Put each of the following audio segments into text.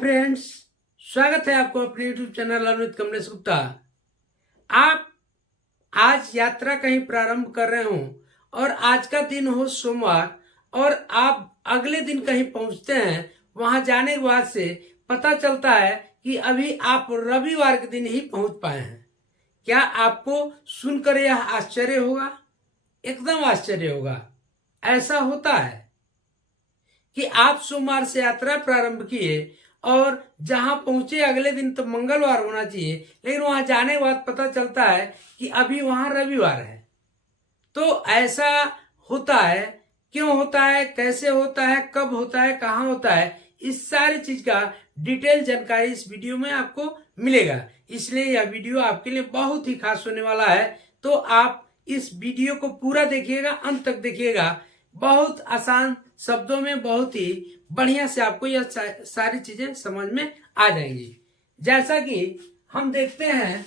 Friends, स्वागत है आपको अपने यूट्यूब चैनल अमित कमलेश गुप्ता। आप आज यात्रा कहीं प्रारंभ कर रहे हो और आज का दिन हो सोमवार और आप अगले दिन कहीं पहुंचते हैं। वहां जाने के बाद से पता चलता है कि अभी आप रविवार के दिन ही पहुंच पाए हैं। क्या आपको सुनकर यह आश्चर्य होगा? एकदम आश्चर्य होगा। ऐसा होता है कि आप सोमवार से यात्रा प्रारंभ किए और जहां पहुंचे अगले दिन तो मंगलवार होना चाहिए, लेकिन वहां जाने के बाद पता चलता है कि अभी वहां रविवार है। तो ऐसा होता है, क्यों होता है, कैसे होता है, कब होता है, कहां होता है, इस सारी चीज का डिटेल जानकारी इस वीडियो में आपको मिलेगा। इसलिए यह वीडियो आपके लिए बहुत ही खास होने वाला है। तो आप इस वीडियो को पूरा देखिएगा, अंत तक देखिएगा। बहुत आसान शब्दों में बहुत ही बढ़िया से आपको यह सारी चीजें समझ में आ जाएंगी। जैसा कि हम देखते हैं,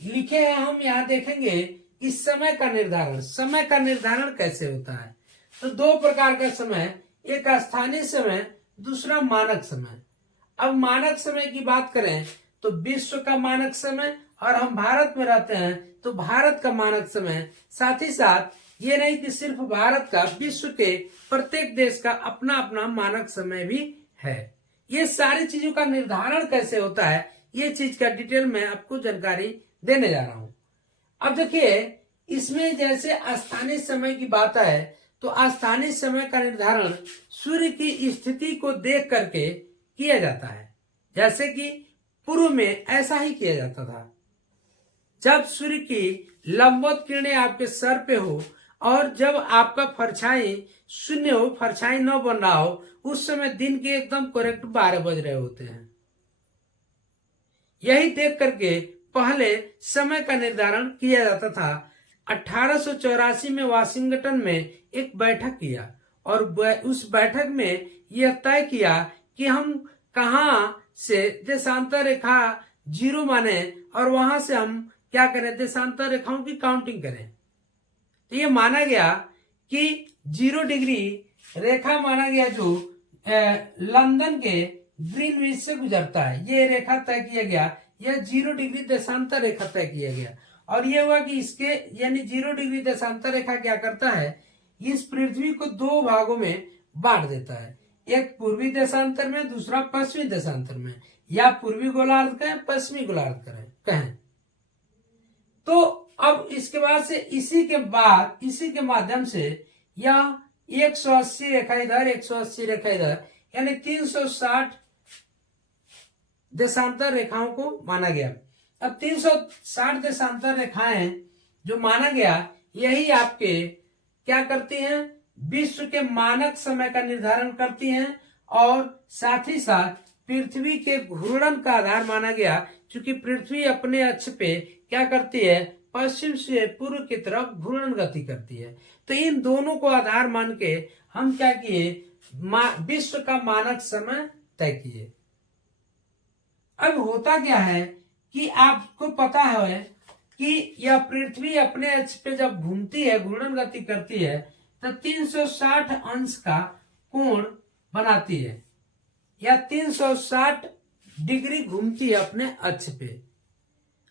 लिखे हैं, हम यहाँ देखेंगे कि समय का निर्धारण कैसे होता है। तो दो प्रकार का समय, एक स्थानीय समय, दूसरा मानक समय। अब मानक समय की बात करें तो विश्व का मानक समय, और हम भारत में रहते हैं तो भारत का मानक समय। साथ ही साथ ये नहीं कि सिर्फ भारत का, विश्व के प्रत्येक देश का अपना अपना मानक समय भी है। ये सारी चीजों का निर्धारण कैसे होता है, ये चीज का डिटेल में आपको जानकारी देने जा रहा हूं। अब देखिए, इसमें जैसे स्थानीय समय की बात है तो स्थानीय समय का निर्धारण सूर्य की स्थिति को देख करके किया जाता है। जैसे कि पूर्व में ऐसा ही किया जाता था। जब सूर्य की लंबवत किरणें आपके सर पे हो और जब आपका परछाई शून्य हो, परछाई न बन रहा हो, उस समय दिन के एकदम करेक्ट 12 बज रहे होते हैं। यही देख करके पहले समय का निर्धारण किया जाता था। 1884 में वाशिंगटन में एक बैठक किया और उस बैठक में यह तय किया कि हम कहां से देशांतर रेखा जीरो माने और वहां से हम क्या करें, देशांतर रेखाओं की काउंटिंग करें। तो ये माना गया कि 0 डिग्री रेखा माना गया जो लंदन के ग्रीनविच से गुजरता है। ये रेखा तय किया गया, यह 0 डिग्री देशांतर रेखा तय किया गया। और यह हुआ कि इसके यानी 0 डिग्री देशांतर रेखा क्या करता है, इस पृथ्वी को दो भागों में बांट देता है। एक पूर्वी देशांतर में, दूसरा पश्चिमी देशांतर में, या पूर्वी गोलार्ध कहें, पश्चिमी गोलार्ध कहें। तो अब इसके बाद से इसी के माध्यम से यह 180 रेखा इधर, 180 रेखा इधर, यानी 360 देशांतर रेखाओं को माना गया। अब 360 देशांतर रेखाएं जो माना गया, यही आपके क्या करती हैं, विश्व के मानक समय का निर्धारण करती हैं। और साथ ही साथ पृथ्वी के घूर्णन का आधार माना गया, क्योंकि पृथ्वी अपने अक्ष पे क्या करती है, पश्चिम से पूर्व की तरफ घूर्णन गति करती है। तो इन दोनों को आधार मान के हम क्या किए, विश्व का मानक समय तय किए। अब होता क्या है कि आपको पता है कि यह पृथ्वी अपने अक्ष पे जब घूमती है, घूर्णन गति करती है, तो 360 अंश का कोण बनाती है, या 360 डिग्री घूमती है अपने अक्ष पे।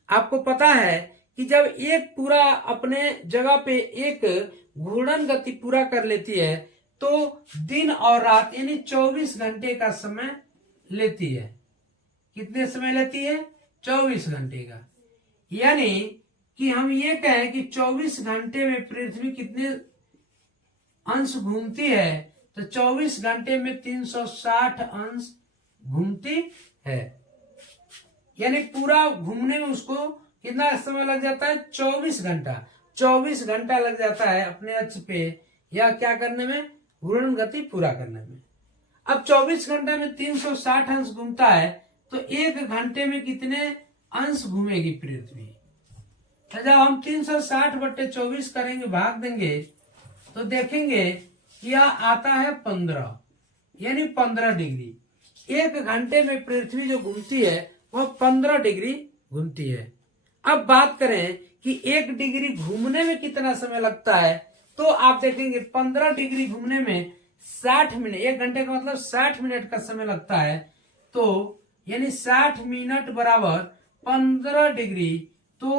आपको पता है कि जब एक पूरा अपने जगह पे एक घूर्णन गति पूरा कर लेती है तो दिन और रात यानी 24 घंटे का समय लेती है। कितने समय लेती है? 24 घंटे का। यानी कि हम ये कहें कि 24 घंटे में पृथ्वी कितने अंश घूमती है, तो 24 घंटे में 360 अंश घूमती है। यानी पूरा घूमने में उसको कितना समय लग जाता है? 24 घंटा। 24 घंटा लग जाता है अपने अक्ष पे या क्या करने में, घूर्णन गति पूरा करने में। अब 24 घंटे में 360 अंश घूमता है, तो एक घंटे में कितने अंश घूमेगी पृथ्वी? तो जब हम 360/24 करेंगे, भाग देंगे, तो देखेंगे यह आता है 15, यानी 15 डिग्री। एक घंटे में पृथ्वी जो घूमती है वह 15 डिग्री घूमती है। अब बात करें कि 1 डिग्री घूमने में कितना समय लगता है, तो आप देखेंगे 15 डिग्री घूमने में 60 मिनट, 1 घंटे का मतलब 60 मिनट का समय लगता है। तो यानी 60 मिनट बराबर 15 डिग्री। तो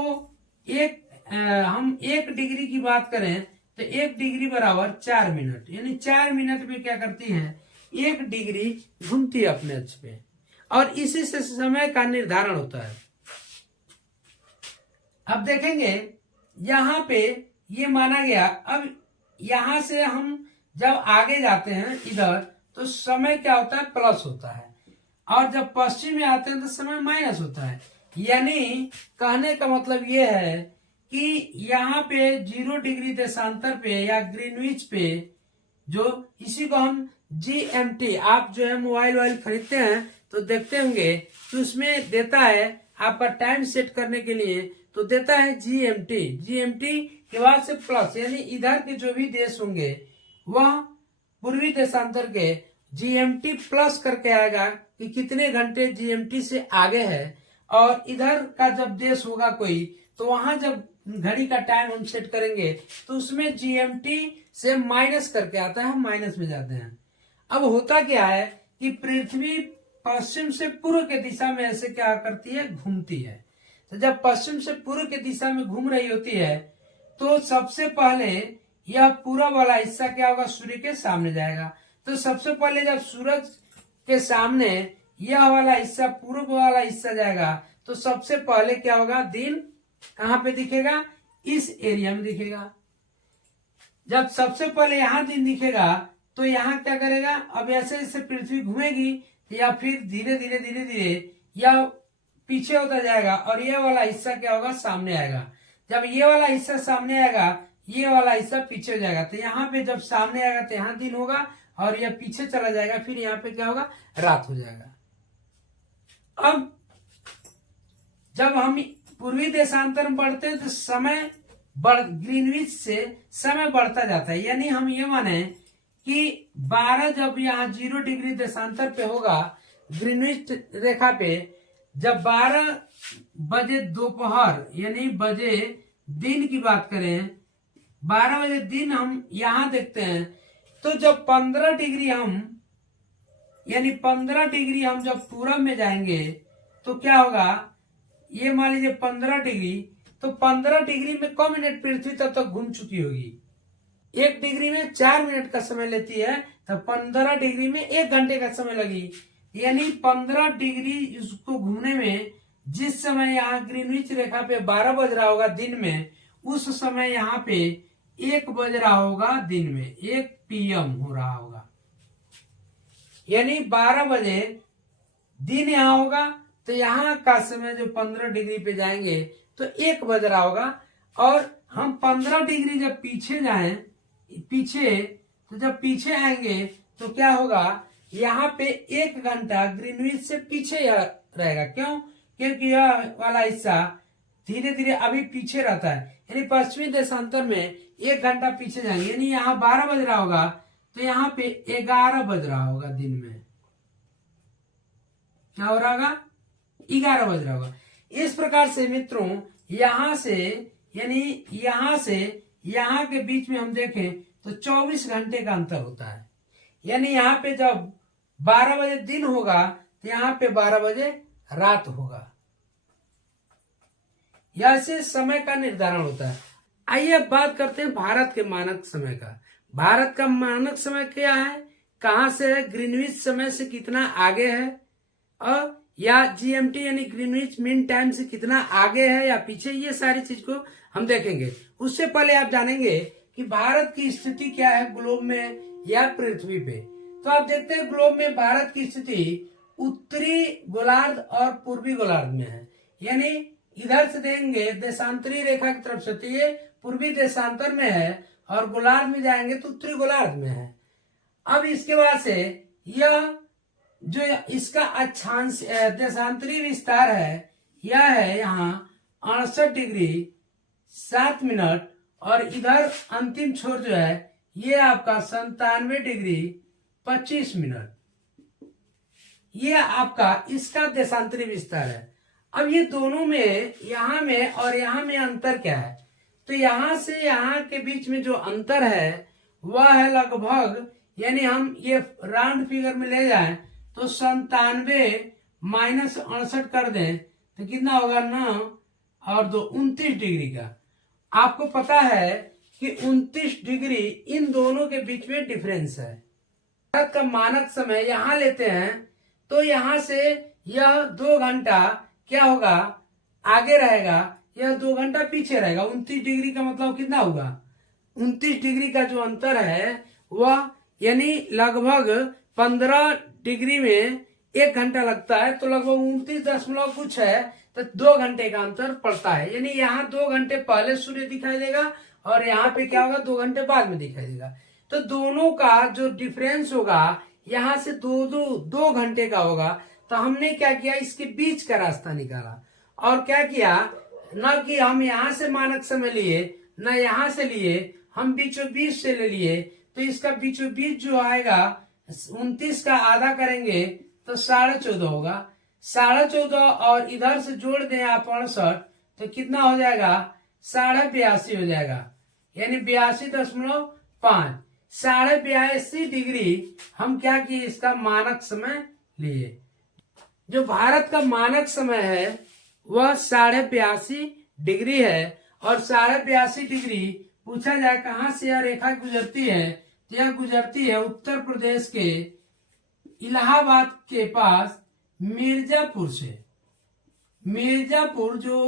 हम 1 डिग्री की बात करें तो 1 डिग्री बराबर 4 मिनट, यानी 4 मिनट में क्या करती है 1 डिग्री घूमती है अपने अक्ष पे, और इसी से समय का निर्धारण होता है। अब देखेंगे यहाँ पे ये माना गया। अब यहां से हम जब आगे जाते हैं इधर तो समय क्या होता है प्लस होता है, और जब पश्चिम में आते हैं तो समय माइनस होता है। यानी कहने का मतलब ये है कि यहाँ पे 0 डिग्री देशांतर पे या ग्रीनविच पे, जो इसी को हम GMT, आप जो है मोबाइल खरीदते हैं तो देखते होंगे कि उसमें देता है आपका टाइम सेट करने के लिए, तो देता है GMT के बाद से प्लस, यानी इधर के जो भी देश होंगे वह पूर्वी देशांतर के GMT प्लस करके आएगा कि कितने घंटे GMT से आगे है, और इधर का जब देश होगा कोई तो वहां जब घड़ी का टाइम हम सेट करेंगे तो उसमें GMT से माइनस करके आता है, हम माइनस में जाते हैं। अब होता क्या है कि पृथ्वी पश्चिम से पूर्व के दिशा में ऐसे क्या करती है घूमती है। तो जब पश्चिम से पूर्व के दिशा में घूम रही होती है तो सबसे पहले यह पूरा वाला हिस्सा क्या होगा सूर्य के सामने जाएगा। तो सबसे पहले जब सूरज के सामने यह वाला हिस्सा पूर्व वाला हिस्सा जाएगा तो सबसे पहले क्या होगा दिन कहाँ पे दिखेगा इस एरिया में दिखेगा। जब सबसे पहले यहाँ दिन दिखेगा तो यहाँ क्या करेगा, अब ऐसे जैसे पृथ्वी घूमेगी या फिर धीरे धीरे यह पीछे होता जाएगा और ये वाला हिस्सा क्या होगा सामने आएगा। जब ये वाला हिस्सा सामने आएगा ये वाला हिस्सा पीछे हो जाएगा। तो यहाँ पे जब सामने आएगा तो यहाँ दिन होगा और यह पीछे चला जाएगा, फिर यहाँ पे क्या होगा रात हो जाएगा। अब जब हम पूर्वी देशांतर में बढ़ते हैं तो समय ग्रीनविच से समय बढ़ता जाता है। यानी हम ये माने कि 12 जब यहाँ 0 डिग्री देशांतर पे होगा ग्रीनविच रेखा पे, जब 12 बजे दोपहर यानी बजे दिन की बात करें 12 बजे दिन हम यहाँ देखते हैं, तो जब 15 डिग्री हम यानी 15 डिग्री हम जब पूरब में जाएंगे तो क्या होगा, ये मान लीजिए 15 डिग्री, तो 15 डिग्री में कम मिनट पृथ्वी तब तक घूम चुकी होगी। 1 डिग्री में 4 मिनट का समय लेती है तो 15 डिग्री में 1 घंटे का समय लगी। यानी 15 डिग्री इसको घूमने में जिस समय यहाँ ग्रीनविच रेखा पे 12 बज रहा होगा दिन में, उस समय यहाँ पे 1 बज रहा होगा दिन में, 1 PM हो रहा होगा। यानी 12 बजे दिन यहाँ होगा तो यहाँ का समय जो 15 डिग्री पे जाएंगे तो 1 बज रहा होगा। और हम 15 डिग्री जब पीछे जाएं तो जब पीछे आएंगे तो क्या होगा, यहाँ पे 1 घंटा ग्रीनविच से पीछे रहेगा। क्यों? क्योंकि यह वाला हिस्सा धीरे धीरे अभी पीछे रहता है। यानी पश्चिमी देशांतर में 1 घंटा पीछे जाएंगे, यानी यहाँ 12 बज रहा होगा तो यहाँ पे 11 बज रहा होगा दिन में। क्या हो रहा होगा 11 बज रहा होगा। इस प्रकार से मित्रों यहाँ से यानी यहाँ से यहाँ के बीच में हम देखें तो 24 घंटे का अंतर होता है। यानी यहाँ पे जब 12 बजे दिन होगा तो यहाँ पे 12 बजे रात होगा। ऐसे समय का निर्धारण होता है। आइए अब बात करते हैं भारत के मानक समय का। भारत का मानक समय क्या है, कहां से है, ग्रीनविच समय से कितना आगे है, और या GMT यानी ग्रीनविच मीन टाइम से कितना आगे है या पीछे, ये सारी चीज को हम देखेंगे। उससे पहले आप जानेंगे कि भारत की स्थिति क्या है ग्लोब में या पृथ्वी पे। तो आप देखते हैं ग्लोब में भारत की स्थिति उत्तरी गोलार्ध और पूर्वी गोलार्ध में है। यानी इधर से देखेंगे देशांतरी रेखा की तरफ से तो ये पूर्वी देशांतर में है, और गोलार्ध में जाएंगे तो उत्तरी गोलार्ध में है। अब इसके बाद से यह जो इसका अक्षांश देशांतरी विस्तार है यह है यहाँ 68 डिग्री 7 मिनट, और इधर अंतिम छोर जो है ये आपका 97 डिग्री 25 मिनट, ये आपका इसका देशांतरी विस्तार है। अब ये दोनों में यहाँ में और यहाँ में अंतर क्या है, तो यहाँ से यहाँ के बीच में जो अंतर है वह है लगभग, यानी हम ये राउंड फिगर में ले जाएं तो 97 -68 कर दें तो कितना होगा, 9 और 2 29 डिग्री का। आपको पता है कि 29 डिग्री इन दोनों के बीच में डिफरेंस है। भारत का मानक समय यहां लेते हैं तो यहां से यह 2 घंटा क्या होगा, आगे रहेगा, यह 2 घंटा पीछे रहेगा। 29 डिग्री का मतलब कितना हुआ, 29 डिग्री का जो अंतर है वह यानी लगभग 15 डिग्री में 1 घंटा लगता है, तो लगभग 29 दशमलव कुछ है, तो 2 घंटे का अंतर पड़ता है। यानी यहाँ 2 घंटे पहले सूर्य दिखाई देगा और यहाँ पे क्या होगा, 2 घंटे बाद में दिखाई देगा। तो दोनों का जो डिफरेंस होगा यहाँ से 2 घंटे का होगा। तो हमने क्या किया, इसके बीच का रास्ता निकाला और क्या किया, न कि हम यहाँ से मानक समय लिए न यहाँ से लिए, हम बीचों बीच से ले लिए। तो इसका बीचों बीच जो आएगा 29 का आधा करेंगे तो 14.5 होगा, 14.5 और इधर से जोड़ दें आप 68 तो कितना हो जाएगा, 82.5 हो जाएगा, यानी 82.5। 82.5 डिग्री हम क्या किए, इसका मानक समय लिए। जो भारत का मानक समय है वह 82.5 डिग्री है। और 82.5 डिग्री पूछा जाए कहां से यह रेखा गुजरती है, तो यह गुजरती है उत्तर प्रदेश के इलाहाबाद के पास मिर्जापुर से। मिर्जापुर जो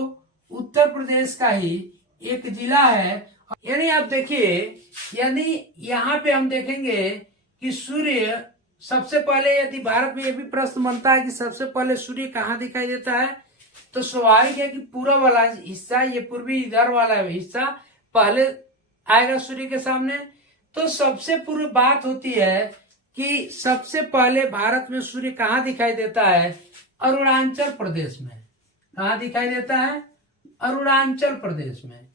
उत्तर प्रदेश का ही एक जिला है। यानी आप देखिए, यानी यहाँ पे हम देखेंगे कि सूर्य सबसे पहले, यदि भारत में यह भी प्रश्न बनता है कि सबसे पहले सूर्य कहाँ दिखाई देता है, तो स्वाभाविक है कि पूर्व वाला हिस्सा, ये पूर्वी इधर वाला हिस्सा पहले आएगा सूर्य के सामने। तो सबसे पूर्व बात होती है कि सबसे पहले भारत में सूर्य कहाँ दिखाई देता है, अरुणाचल प्रदेश में। कहाँ दिखाई देता है, अरुणाचल प्रदेश में।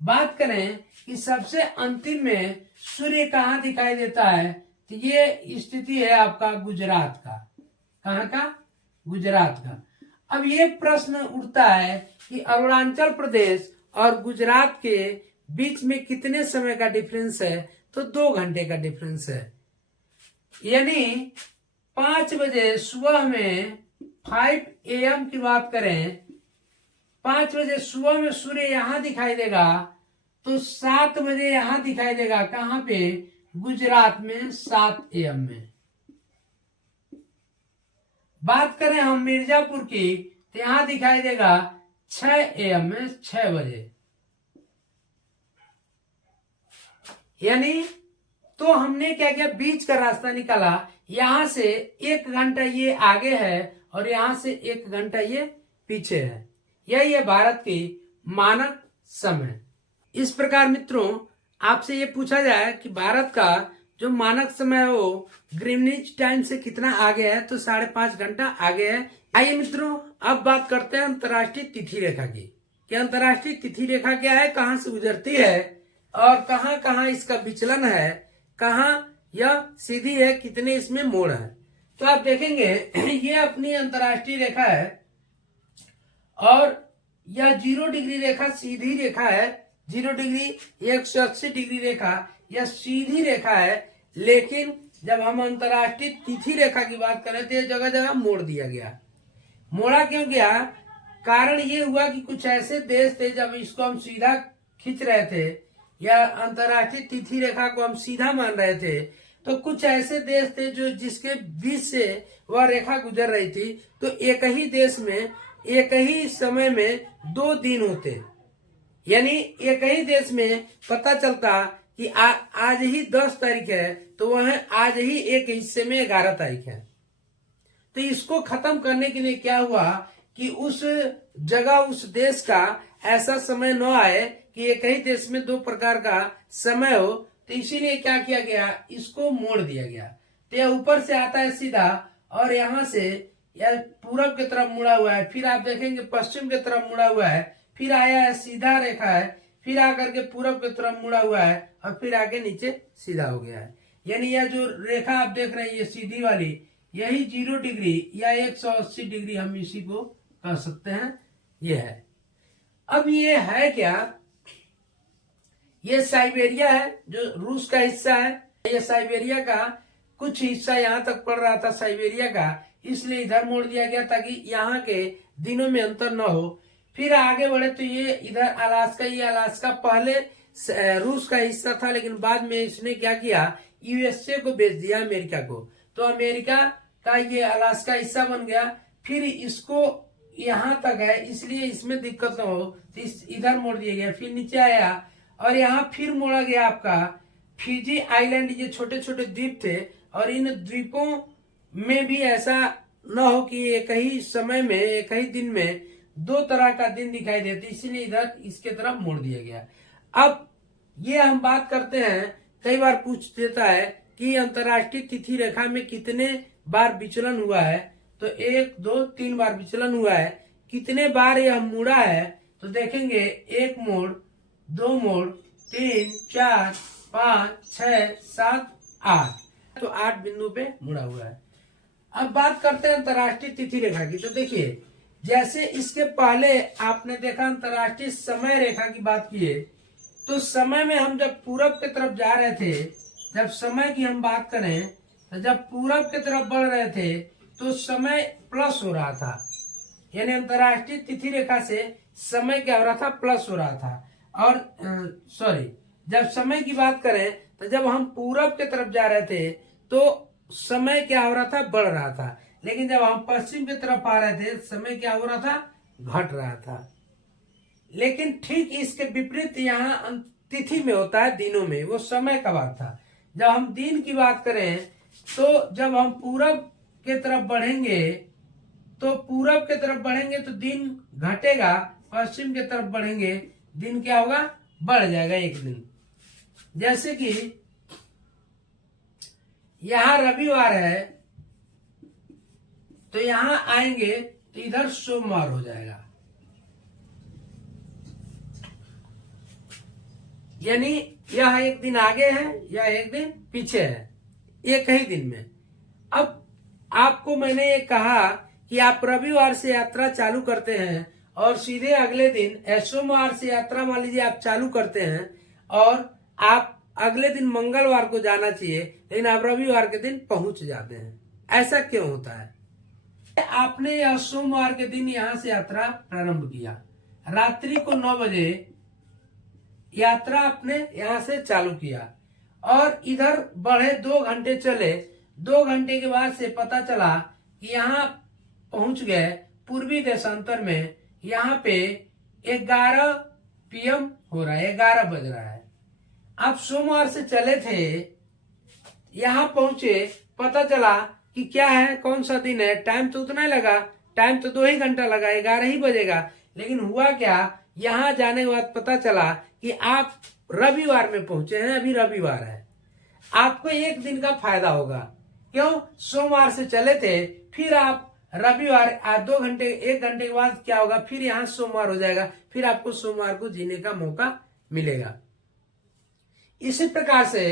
बात करें कि सबसे अंतिम में सूर्य कहाँ दिखाई देता है, तो ये स्थिति है आपका गुजरात का। कहाँ का, गुजरात का। अब ये प्रश्न उठता है कि अरुणाचल प्रदेश और गुजरात के बीच में कितने समय का डिफरेंस है, तो 2 घंटे का डिफरेंस है। यानी 5 बजे सुबह में 5 AM की बात करें, 5 बजे सुबह में सूर्य यहां दिखाई देगा तो 7 बजे यहां दिखाई देगा। कहां पे, गुजरात में 7 AM में। बात करें हम मिर्जापुर की, तो यहां दिखाई देगा 6 AM में, 6 बजे। यानी तो हमने क्या किया, बीच का रास्ता निकाला। यहां से 1 घंटा ये आगे है और यहां से 1 घंटा ये पीछे है। यही है भारत की मानक समय। इस प्रकार मित्रों, आपसे ये पूछा जाए कि भारत का जो मानक समय है वो ग्रीनिच टाइम से कितना आगे है, तो 5.5 घंटा आगे है। आइए मित्रों, अब बात करते हैं अंतर्राष्ट्रीय तिथि रेखा की। कि अंतर्राष्ट्रीय तिथि रेखा क्या है, कहाँ से गुजरती है और कहाँ कहाँ इसका विचलन है, कहाँ यह सीधी है, कितने इसमें मोड़ है। तो आप देखेंगे ये अपनी अंतर्राष्ट्रीय रेखा है और यह 0 डिग्री रेखा सीधी रेखा है। 0 डिग्री 180 डिग्री रेखा यह सीधी रेखा है। लेकिन जब हम अंतर्राष्ट्रीय तिथि रेखा की बात करें तो यह जगह जगह मोड़ दिया गया। मोड़ा क्यों गया, कारण ये हुआ कि कुछ ऐसे देश थे, जब इसको हम सीधा खींच रहे थे या अंतर्राष्ट्रीय तिथि रेखा को हम सीधा मान रहे थे, तो कुछ ऐसे देश थे जो जिसके बीच से वह रेखा गुजर रही थी। तो एक ही देश में एक ही समय में 2 दिन होते, यानी एक ही देश में पता चलता कि आज ही 10 तारीख है तो वह आज ही एक हिस्से में 11 तारीख है। तो इसको खत्म करने के लिए क्या हुआ कि उस जगह उस देश का ऐसा समय न आए कि एक ही देश में 2 प्रकार का समय हो, तो इसीलिए क्या किया गया, इसको मोड़ दिया गया। तो यह ऊपर से आता है सीधा और यहाँ से यह पूरब की तरफ मुड़ा हुआ है, फिर आप देखेंगे पश्चिम की तरफ मुड़ा हुआ है, फिर आया है सीधा रेखा है, फिर आकर के पूरब की तरफ मुड़ा हुआ है और फिर आगे नीचे सीधा हो गया है। यानी यह जो रेखा आप देख रहे हैं ये सीधी वाली, यही 0 डिग्री या 180 डिग्री हम इसी को कह सकते हैं, ये है। अब ये है क्या, ये साइबेरिया है जो रूस का हिस्सा है। ये साइबेरिया का कुछ हिस्सा यहाँ तक पड़ रहा था साइबेरिया का, इसलिए इधर मोड़ दिया गया ताकि यहाँ के दिनों में अंतर न हो। फिर आगे बढ़े तो ये इधर अलास्का, ये अलास्का पहले रूस का हिस्सा था, लेकिन बाद में इसने क्या किया, यूएसए को बेच दिया अमेरिका को। तो अमेरिका का ये अलास्का हिस्सा बन गया। फिर इसको यहाँ तक है, इसलिए इसमें दिक्कत न हो तो इधर मोड़ दिया गया। फिर नीचे आया और यहाँ फिर मोड़ा गया आपका फिजी आइलैंड। ये छोटे छोटे द्वीप थे और इन द्वीपों में भी ऐसा न हो कि एक ही समय में, एक ही दिन में दो तरह का दिन दिखाई देते, इसीलिए इधर इसके तरफ मोड़ दिया गया। अब ये हम बात करते हैं, कई बार पूछ देता है कि अंतर्राष्ट्रीय तिथि रेखा में कितने बार विचलन हुआ है। तो 1 2 3 बार विचलन हुआ है। कितने बार यह मुड़ा है तो देखेंगे 1 मोड़, 2 मोड़, 3 4 5 6 7 8, तो 8 बिंदु पे मुड़ा हुआ है। अब बात करते हैं अंतर्राष्ट्रीय तिथि रेखा की। तो देखिए, जैसे इसके पहले आपने देखा अंतर्राष्ट्रीय समय रेखा की बात किए, तो समय में हम जब पूरब की तरफ जा रहे थे, जब समय की हम बात करें तो जब पूरब की तरफ बढ़ रहे थे तो समय प्लस हो रहा था, यानी अंतर्राष्ट्रीय तिथि रेखा से समय क्या हो रहा था, प्लस हो रहा था। और जब समय की बात करें तो जब हम पूरब की तरफ जा रहे थे तो समय क्या हो रहा था, बढ़ रहा था। लेकिन जब हम पश्चिम की तरफ आ रहे थे समय क्या हो रहा था, घट रहा था। लेकिन ठीक इसके विपरीत यहाँ तिथि में होता है, दिनों में, वो समय का बात था। जब हम दिन की बात करें तो जब हम पूरब के तरफ बढ़ेंगे तो दिन घटेगा, पश्चिम की तरफ बढ़ेंगे दिन क्या होगा, बढ़ जाएगा 1 दिन। जैसे कि यहाँ रविवार है तो यहाँ आएंगे तो इधर सोमवार हो जाएगा, यानी यह 1 दिन आगे है, यह 1 दिन पीछे है, एक ही दिन में। अब आपको मैंने ये कहा कि आप रविवार से यात्रा चालू करते हैं और सीधे अगले दिन सोमवार से यात्रा मान लीजिए आप चालू करते हैं और आप अगले दिन मंगलवार को जाना चाहिए, लेकिन आप रविवार के दिन पहुंच जाते हैं। ऐसा क्यों होता है? आपने यह सोमवार के दिन यहाँ से यात्रा प्रारंभ किया, रात्रि को 9 बजे यात्रा आपने यहाँ से चालू किया और इधर बढ़े 2 घंटे चले। 2 घंटे के बाद से पता चला कि यहाँ पहुंच गए पूर्वी देशांतर में, यहाँ पे 11 PM हो रहा है, 11 बज रहा है। आप सोमवार से चले थे, यहाँ पहुंचे, पता चला कि क्या है, कौन सा दिन है, टाइम तो उतना ही लगा, टाइम तो 2 ही घंटा लगा, 11 ही बजेगा। लेकिन हुआ क्या, यहाँ जाने के बाद पता चला कि आप रविवार में पहुंचे हैं, अभी रविवार है। आपको 1 दिन का फायदा होगा। क्यों? सोमवार से चले थे, फिर आप रविवार 2 घंटे 1 घंटे के बाद क्या होगा, फिर यहाँ सोमवार हो जाएगा, फिर आपको सोमवार को जीने का मौका मिलेगा। इसी प्रकार से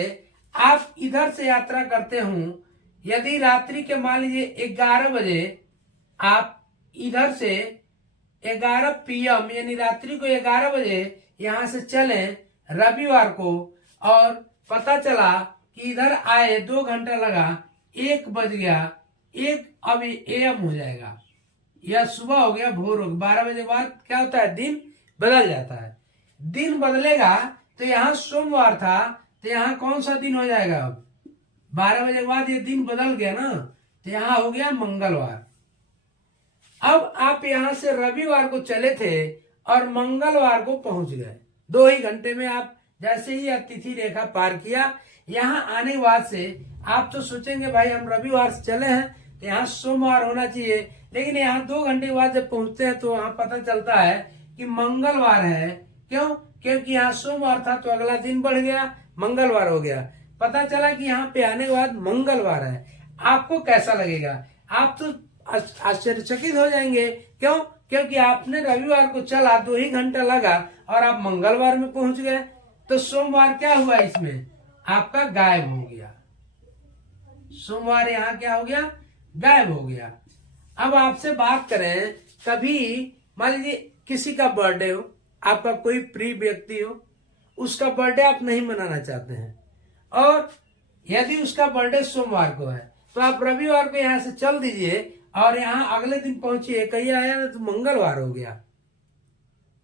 आप इधर से यात्रा करते हो, यदि रात्रि के मान लीजिए 11 बजे आप इधर से 11 PM यानी रात्रि को 11 बजे यहाँ से चले रविवार को, और पता चला कि इधर आए 2 घंटा लगा, 1 बज गया, 1 अभी AM हो जाएगा, यह सुबह हो गया, भोर हो गया। 12 बजे बाद क्या होता है, दिन बदल जाता है। दिन बदलेगा तो यहाँ सोमवार था तो यहाँ कौन सा दिन हो जाएगा, अब 12 बजे के बाद ये दिन बदल गया ना, तो यहाँ हो गया मंगलवार। अब आप यहाँ से रविवार को चले थे और मंगलवार को पहुंच गए। 2 ही घंटे में आप जैसे ही तिथि रेखा पार किया, यहाँ आने के बाद से आप तो सोचेंगे भाई हम रविवार से चले हैं तो यहाँ सोमवार होना चाहिए, लेकिन यहाँ 2 घंटे के बाद जब पहुंचते हैं तो वहां पता चलता है कि मंगलवार है। क्यों? क्योंकि यहाँ सोमवार था तो अगला दिन बढ़ गया, मंगलवार हो गया। पता चला कि यहाँ पे आने के बाद मंगलवार है। आपको कैसा लगेगा? आप तो आश्चर्यचकित हो जाएंगे। क्यों? क्योंकि आपने रविवार को चला, 2 ही घंटा लगा और आप मंगलवार में पहुंच गए। तो सोमवार क्या हुआ, इसमें आपका गायब हो गया। सोमवार यहाँ क्या हो गया, गायब हो गया। अब आपसे बात करें, कभी मान लीजिए किसी का बर्थडे हो, आपका कोई प्रिय व्यक्ति हो, उसका बर्थडे आप नहीं मनाना चाहते हैं और यदि उसका बर्थडे सोमवार को है तो आप रविवार को यहाँ से चल दीजिए और यहाँ अगले दिन पहुंचिए, कहीं आया ना तो मंगलवार हो गया,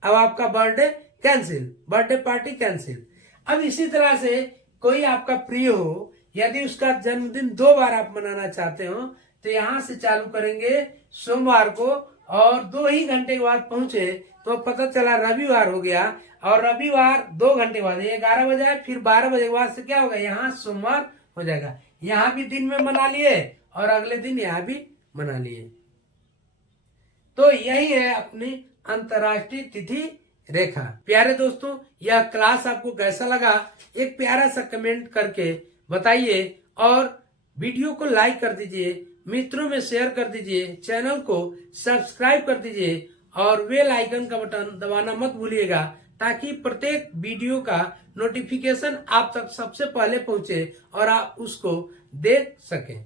अब आपका birthday cancel, birthday party cancel. अब इसी तरह से कोई आपका प्रिय हो, यदि उसका जन्मदिन 2 बार आप मनाना चाहते हो तो यहाँ से चालू करेंगे सोमवार को, और 2 ही घंटे के बाद पहुंचे तो पता चला रविवार हो गया, और रविवार 2 घंटे बाद 11 बजे आए, फिर 12 बजे के बाद से क्या होगा, यहाँ सोमवार हो जाएगा। यहाँ भी दिन में मना लिए और अगले दिन यहाँ भी मना लिए। तो यही है अपनी अंतर्राष्ट्रीय तिथि रेखा। प्यारे दोस्तों, यह क्लास आपको कैसा लगा एक प्यारा सा कमेंट करके बताइए, और वीडियो को लाइक कर दीजिए, मित्रों में शेयर कर दीजिए, चैनल को सब्सक्राइब कर दीजिए और बेल आइकन का बटन दबाना मत भूलिएगा, ताकि प्रत्येक वीडियो का नोटिफिकेशन आप तक सबसे पहले पहुंचे और आप उसको देख सकें।